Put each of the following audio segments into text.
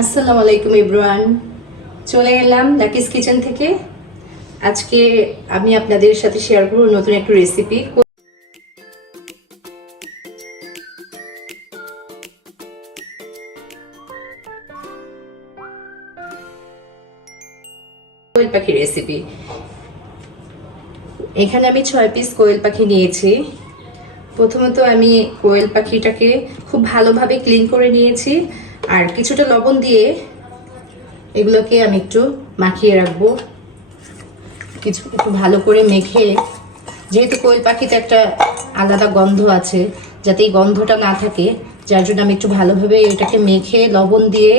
আসসালামু আলাইকুম এভরিওয়ান, চলে এলাম লাকিস কিচেন থেকে। আজকে আমি আপনাদের সাথে শেয়ার করব নতুন একটা রেসিপি। কোয়েল পাখি রেসিপি। এখানে আমি 6 পিস কোয়েল পাখি নিয়েছি। প্রথমত আমি কোয়েল পাখিটাকে খুব ভালোভাবে ক্লিন করে নিয়েছি, আর কিছুটা লবণ দিয়ে এগুলোকে আমি একটু মাখিয়ে রাখবো। একটু ভালো করে মেখে, যেহেতু কোয়েল পাখিতে একটা আলাদা গন্ধ আছে, যাতে এই গন্ধটা না থাকে, যার জন্য আমি একটু ভালোভাবে এটাকে মেখে লবণ দিয়ে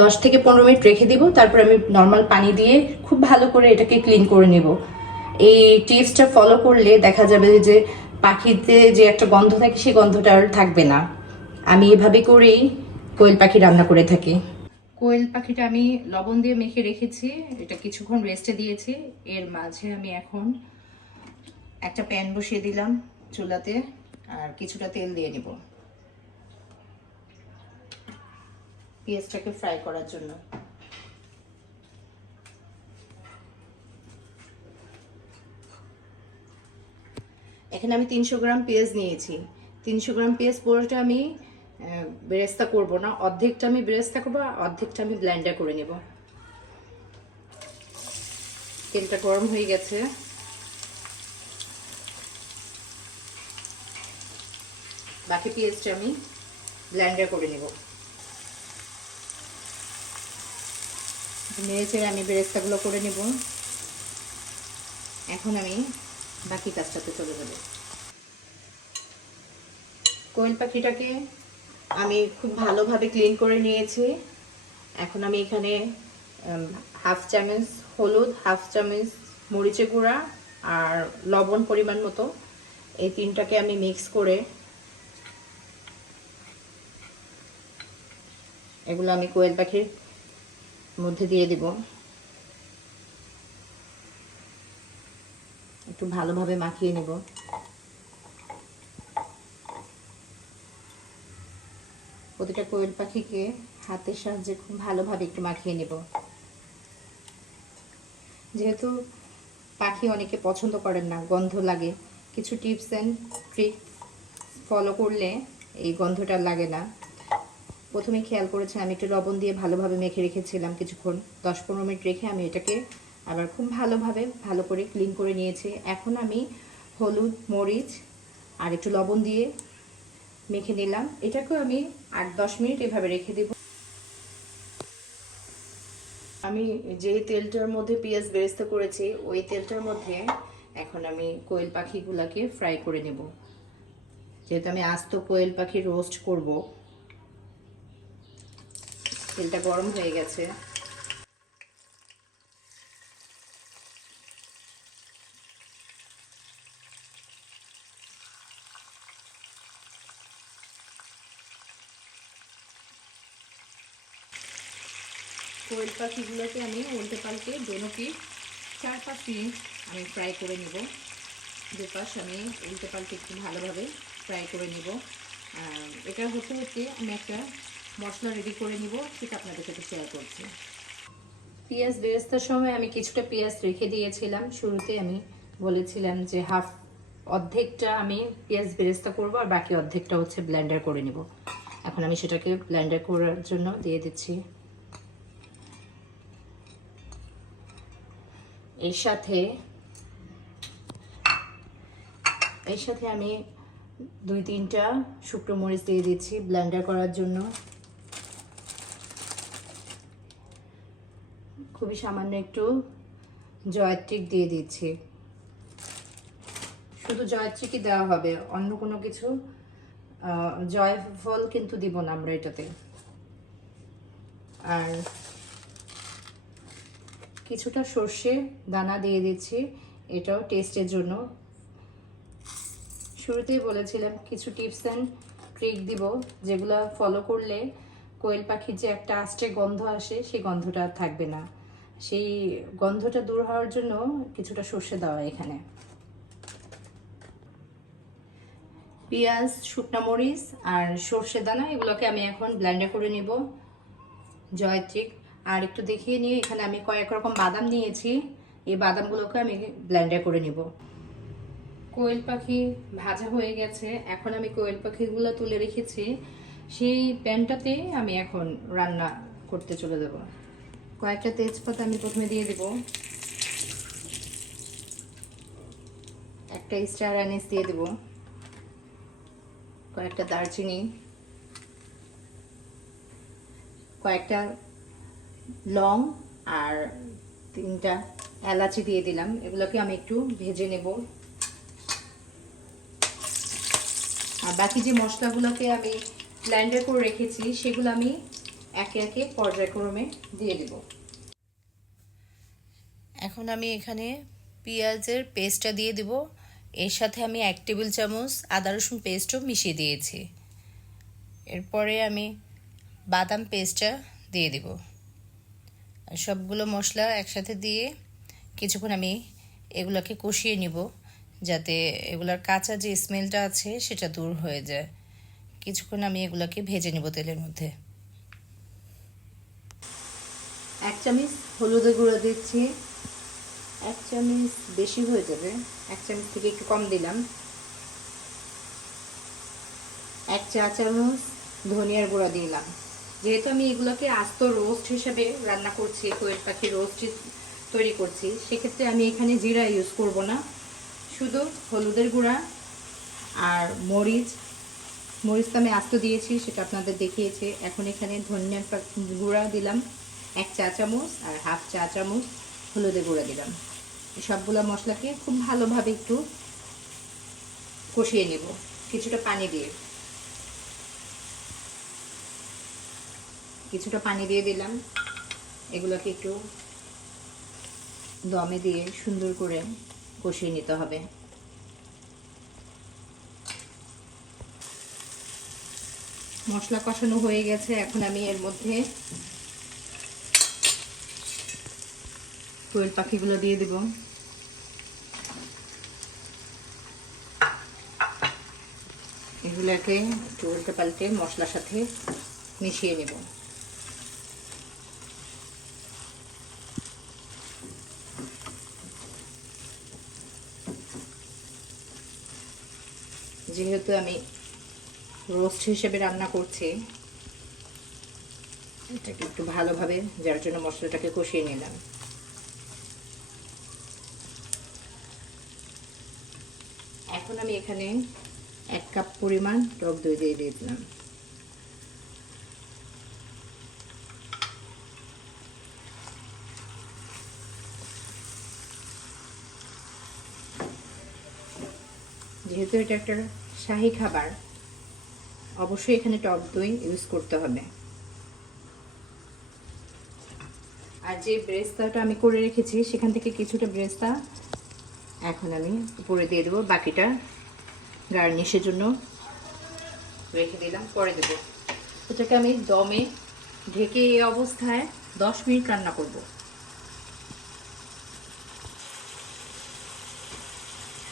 10 থেকে 15 মিনিট রেখে দিব। তারপর আমি নর্মাল পানি দিয়ে খুব ভালো করে এটাকে ক্লিন করে নেব। এই টিপসটা ফলো করলে দেখা যাবে যে পাখিতে যে একটা গন্ধ থাকে, সেই গন্ধটা আর থাকবে না। আমি এভাবে করেই কোয়েল পাখি রান্না করে থাকি। কোয়েল পাখিটা আমি লবণ দিয়ে মেখে রেখেছি, এটা কিছুক্ষণ রেস্টে দিয়েছি। এর মাঝে আমি এখন একটা প্যান বসিয়ে দিলাম চুলাতে, আর কিছুটা তেল দিয়ে নিব পেঁয়াজটাকে ফ্রাই করার জন্য। এখানে আমি 300 গ্রাম পেঁয়াজ নিয়েছি। 300 গ্রাম পেঁয়াজ পুরোটা আমি বেরেস্তা করব না, অর্ধেকটা আমি বেরেস্তা করবো, অর্ধেকটা আমি ব্লেন্ডার করে নেব। তেলটা গরম হয়ে গেছে, বাকি পেঁয়াজটা আমি ব্লেন্ডার করে নেব। নেড়ে আমি বেরেস্তাগুলো করে নেব। এখন আমি বাকি কাজটাতে চলে যাব। কোয়েল পাখিটাকে আমি খুব ভালোভাবে ক্লিন করে নিয়েছি। এখন আমি এখানে হাফ চামচ হলুদ, হাফ চামচ মরিচের গুঁড়া আর লবণ পরিমাণ মতো, এই তিনটাকে আমি মিক্স করে এগুলো আমি কোয়েল পাখির মধ্যে দিয়ে দিব। একটু ভালোভাবে মাখিয়ে নেব। প্রতিটা কোয়েল পাখিকে হাতের সাহায্যে খুব ভালোভাবে একটু মাখিয়ে নেব। যেহেতু পাখি অনেকে পছন্দ করেন না, গন্ধ লাগে, কিছু টিপস অ্যান্ড ট্রিক ফলো করলে এই গন্ধটা লাগে না। প্রথমে খেয়াল করেছেন আমি একটু লবণ দিয়ে ভালোভাবে মেখে রেখেছিলাম কিছুক্ষণ, 10-15 মিনিট রেখে আমি এটাকে আবার খুব ভালোভাবে ভালো করে ক্লিন করে নিয়েছি। এখন আমি হলুদ, মরিচ আর একটু লবণ দিয়ে মেখে নিলাম। এটাকেও আমি 8-10 মিনিট এভাবে রেখে দেব। আমি যে তেলটার মধ্যে পেঁয়াজ বেরেস্তা করেছি, ওই তেলটার মধ্যে এখন আমি কোয়েল পাখিগুলোকে ফ্রাই করে নেব। যেহেতু আমি আস্ত কোয়েল পাখি রোস্ট করব, তেলটা গরম হয়ে গেছে। কোয়েল পাখিগুলোকে আমি উল্টে পাল্টে দোনো পিঠ 4-5 মিনিট আমি ফ্রাই করে নেব। দুপাশ আমি উল্টে পাল্টে একটু ভালোভাবে ফ্রাই করে নেব। এটা হতে হতে আমি একটা মশলা রেডি করে নিব, সেটা আপনাদের সাথে শেয়ার করছি। পেঁয়াজ বেরেস্তার সময় আমি কিছুটা পেঁয়াজ রেখে দিয়েছিলাম। শুরুতে আমি বলেছিলাম যে অর্ধেকটা আমি পেঁয়াজ বেরেস্তা করব, আর বাকি অর্ধেকটা হচ্ছে ব্লেন্ডার করে নিব। এখন আমি সেটাকে ব্লেন্ডার করার জন্য দিয়ে দিচ্ছি। এর সাথে আমি 2-3টা শুকনো মরিচ দিয়ে দিচ্ছি ব্লেন্ডার করার জন্য। খুবই সামান্য একটু জয়ত্রিক দিয়ে দিচ্ছি। শুধু জয়ত্রিকই দেওয়া হবে, অন্য কোনো কিছু জয়ফল কিন্তু দিব না আমরা এটাতে। আর কিছুটা সর্ষে দানা দিয়ে দিচ্ছি, এটাও টেস্টের জন্য। শুরুতেই বলেছিলাম কিছু টিপস অ্যান্ড ট্রিক দিব, যেগুলো ফলো করলে কোয়েল পাখির যে একটা আস্তে গন্ধ আসে, সেই গন্ধটা আর থাকবে না। সেই গন্ধটা দূর হওয়ার জন্য কিছুটা সর্ষে দেওয়া এখানে। পেঁয়াজ, শুকনা মরিচ আর সর্ষে দানা, এগুলোকে আমি এখন ব্লেন্ডার করে নিব। জয়ত্রিক। আর একটু দেখিয়ে নিয়ে এখানে আমি কয়েক রকম বাদাম নিয়েছি, এই বাদামগুলোকে আমি ব্লেন্ডার করে নিব। কোয়েল পাখি ভাজা হয়ে গেছে, এখন আমি কোয়েল পাখিগুলো তুলে রেখেছি সেই প্যানটাতে আমি এখন রান্না করতে চলে যাব। কয়েকটা তেজপাতা আমি প্রথমে দিয়ে দেব, একটা স্টার অ্যানিস দিয়ে দেব, কয়েকটা দারচিনি, কয়েকটা লং আর 3টা এলাচি দিয়ে দিলাম। এগুলোকে আমি একটু ভেজে নেব। আর বাকি যে মশলাগুলোকে আমি ব্লেন্ডার করে রেখেছি সেগুলো আমি একে একে পর্যায়ক্রমে দিয়ে দেব। এখন আমি এখানে পেঁয়াজের পেস্টটা দিয়ে দেব, এর সাথে আমি 1 টেবিল চামচ আদা রসুন পেস্টও মিশিয়ে দিয়েছি। এরপরে আমি বাদাম পেস্টটা দিয়ে দেব। সবগুলো মশলা একসাথে দিয়ে কিছুক্ষণ আমি এগুলোকে কষিয়ে নিব, যাতে এগুলার কাঁচা যে স্মেলটা আছে সেটা দূর হয়ে যায়। কিছুক্ষণ আমি এগুলোকে ভেজে নিব তেলের মধ্যে। 1 চামচ হলুদের গুঁড়ো দিচ্ছি, 1 চামচ বেশি হয়ে যাবে, 1 চামচ থেকে একটু কম দিলাম। 1 চা চামচ ধনিয়ার গুঁড়া দিলাম। যেহেতু আমি এগুলোকে আস্ত রোস্ট হিসেবে রান্না করছি, কোয়েল পাখি রোস্ট তৈরি করছি, সেক্ষেত্রে আমি এখানে জিরা ইউজ করব না, শুধু হলুদের গুঁড়া আর মরিচ তো আমি আস্ত দিয়েছি, সেটা আপনাদের দেখিয়েছি। এখন এখানে ধনিয়ার গুঁড়া দিলাম 1 চা চামচ আর 1/2 চা চামচ হলুদের গুঁড়া দিলাম। সবগুলো মশলাকে খুব ভালোভাবে একটু কষিয়ে নেব কিছুটা পানি দিয়ে। কিছুটা পানি দিয়ে দিলাম, এগুলোকে একটু দমে দিয়ে সুন্দর করে কষিয়ে নিতে হবে। মশলা কষানো হয়ে গেছে, এখন আমি এর মধ্যে কোয়েল পাখিগুলো দিয়ে দেব। এগুলোকে একটু উল্টে পাল্টে মশলার সাথে মিশিয়ে নেব। যেহেতু আমি রোস্ট হিসেবে রান্না করছি, এটাকে একটু ভালোভাবে, যার জন্য মশলাটাকে কষিয়ে নিলাম। এখন আমি এখানে 1 কাপ পরিমাণ টক দই দিয়ে দিলাম। যেহেতু এটা একটা শাহী খাবার, অবশ্যই এখানে টক দই ইউজ করতে হবে। আর যে ব্রেস্তাটা আমি করে রেখেছি সেখান থেকে কিছুটা ব্রেস্তা এখন আমি উপরে দিয়ে দেবো, বাকিটা গার্নিশের জন্য রেখে দিলাম, পরে দেবো। এটাকে আমি দমে ঢেকে এই অবস্থায় 10 মিনিট রান্না করব।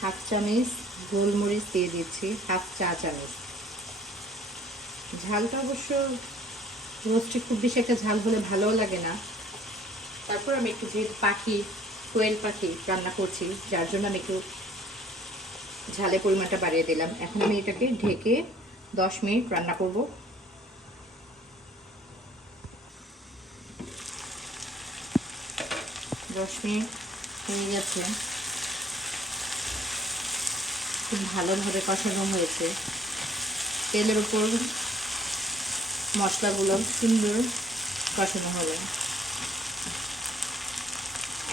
1/2 চামচ গোলমরিচ দিয়ে দিচ্ছি, 1/2 চা চামচ। ঝালটা অবশ্য রোস্টে খুব বেশি একটা ঝাল হলে ভালোও লাগে না, তারপর আমি একটু, যেহেতু কোয়েল পাখি রান্না করছি, যার জন্য আমি একটু ঝালের পরিমাণটা বাড়িয়ে দিলাম। এখন আমি এটাকে ঢেকে 10 মিনিট রান্না করব। 10 মিনিট হয়ে গেছে, খুব ভালোভাবে কষানো হয়েছে। তেলের উপর মশলাগুলো সুন্দর কষানো হবে।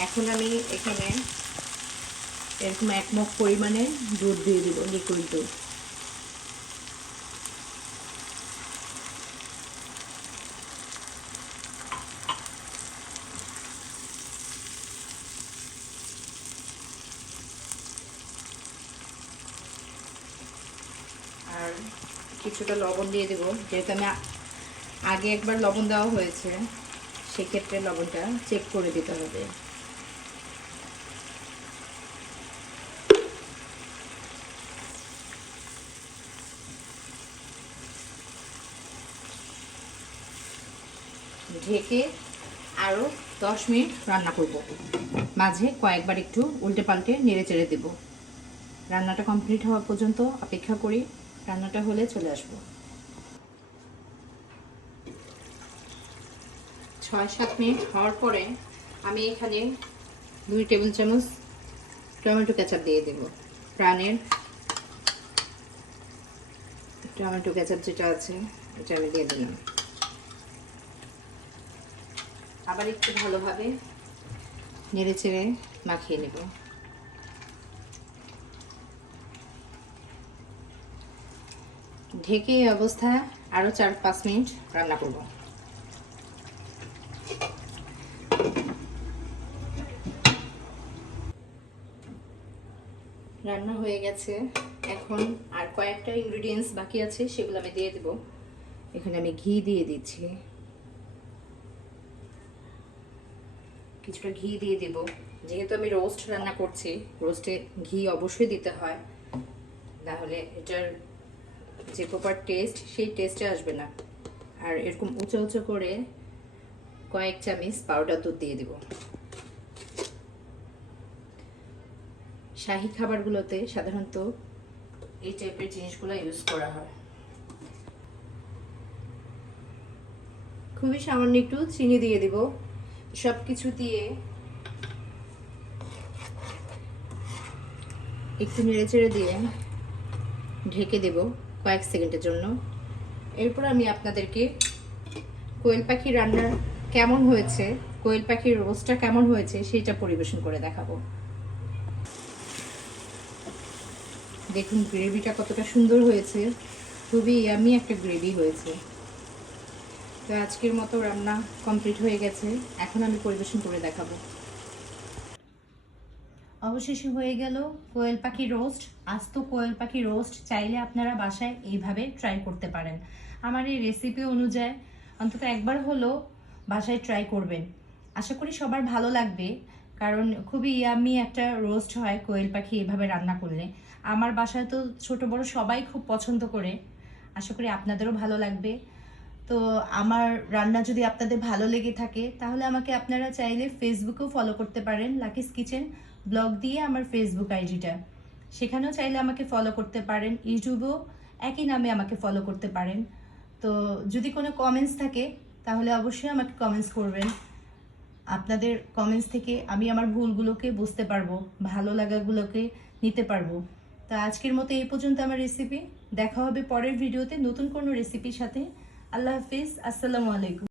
এখন আমি এখানে এরকম 1 মগ পরিমাণে দুধ দিয়ে দেবো, লিকুইড দুধ। আর কিছুটা লবণ দিয়ে দেবো, যেহেতু আমি আগে একবার লবণ দেওয়া হয়েছে, সেক্ষেত্রে লবণটা চেক করে দিতে হবে। ঢেকে আরও 10 মিনিট রান্না করব। মাঝে কয়েকবার একটু উল্টে পাল্টে নেড়ে চেড়ে দেব। রান্নাটা কমপ্লিট হওয়া পর্যন্ত অপেক্ষা করি। রান্নাটা হলে চলে আসব। 6-7 মিনিট হওয়ার পরে আমি এখানে 2 টেবিল চামচ টমেটো কেচাপ দিয়ে দেব। প্রাণের টমেটো কেচাপ যেটা আছে এটা আমি দিয়ে দিলাম। আবার একটু ভালোভাবে নেড়ে চেড়ে মাখিয়ে নেব। ঢেকে এই অবস্থায় আরও 4-5 মিনিট রান্না করব। রান্না হয়ে গেছে। এখন আর কয়েকটা ইনগ্রেডিয়েন্টস বাকি আছে, সেগুলো আমি দিয়ে দেব। এখানে আমি ঘি দিয়ে দিচ্ছি, কিছুটা ঘি দিয়ে দেব। যেহেতু আমি রোস্ট রান্না করছি, রোস্টে ঘি অবশ্যই দিতে হয়, নাহলে এটার যে প্রপার টেস্ট সেই টেস্টে আসবে না। আর এরকম উঁচু উঁচু করে কয়েক চামচ পাউডার দুধ দিয়ে দেব। শাহী খাবারগুলোতে সাধারণত এই টাইপের জিনিসগুলো ইউজ করা হয়। খুবই সামান্য একটু চিনি দিয়ে দিব। সব কিছু দিয়ে একটু নেড়েচেড়ে দিয়ে ঢেকে দেব কয়েক সেকেন্ডের জন্য। এরপর আমি আপনাদেরকে কোয়েল পাখি রান্না কেমন হয়েছে, কোয়েল পাখির রোস্টটা কেমন হয়েছে সেটা পরিবেশন করে দেখাবো। দেখুন গ্রেভিটা কতটা সুন্দর হয়েছে, খুবই ইয়ামি একটা গ্রেভি হয়েছে। তো আজকের মতো রান্না কমপ্লিট হয়ে গেছে, এখন আমি পরিবেশন করে দেখাবো। অবশেষে হয়ে গেল কোয়েল পাখি রোস্ট। আস্ত কোয়েল পাখি রোস্ট চাইলে আপনারা বাসায় এইভাবে ট্রাই করতে পারেন। আমার এই রেসিপি অনুযায়ী অন্তত একবার হলো বাসায় ট্রাই করবেন। আশা করি সবার ভালো লাগবে, কারণ খুবই ইয়ামি একটা রোস্ট হয় কোয়েল পাখি এভাবে রান্না করলে। আমার বাসায় তো ছোট বড় সবাই খুব পছন্দ করে। আশা করি আপনাদেরও ভালো লাগবে। তো আমার রান্না যদি আপনাদের ভালো লেগে থাকে তাহলে আমাকে আপনারা চাইলে ফেসবুকেও ফলো করতে পারেন, লাকিস কিচেন ব্লগ দিয়ে আমার ফেসবুক আইডিটা, সেখানেও চাইলে আমাকে ফলো করতে পারেন। ইউটিউবেও একই নামে আমাকে ফলো করতে পারেন। তো যদি কোনো কমেন্টস থাকে তাহলে অবশ্যই আমাকে কমেন্টস করবেন। আপনাদের কমেন্টস থেকে আমি আমার ভুলগুলোকে বুঝতে পারবো, ভালো লাগাগুলোকে নিতে পারবো। তা আজকের মতো এই পর্যন্ত আমার রেসিপি। দেখা হবে পরের ভিডিওতে নতুন কোনো রেসিপির সাথে। আল্লাহ হাফিজ, আসসালামু আলাইকুম।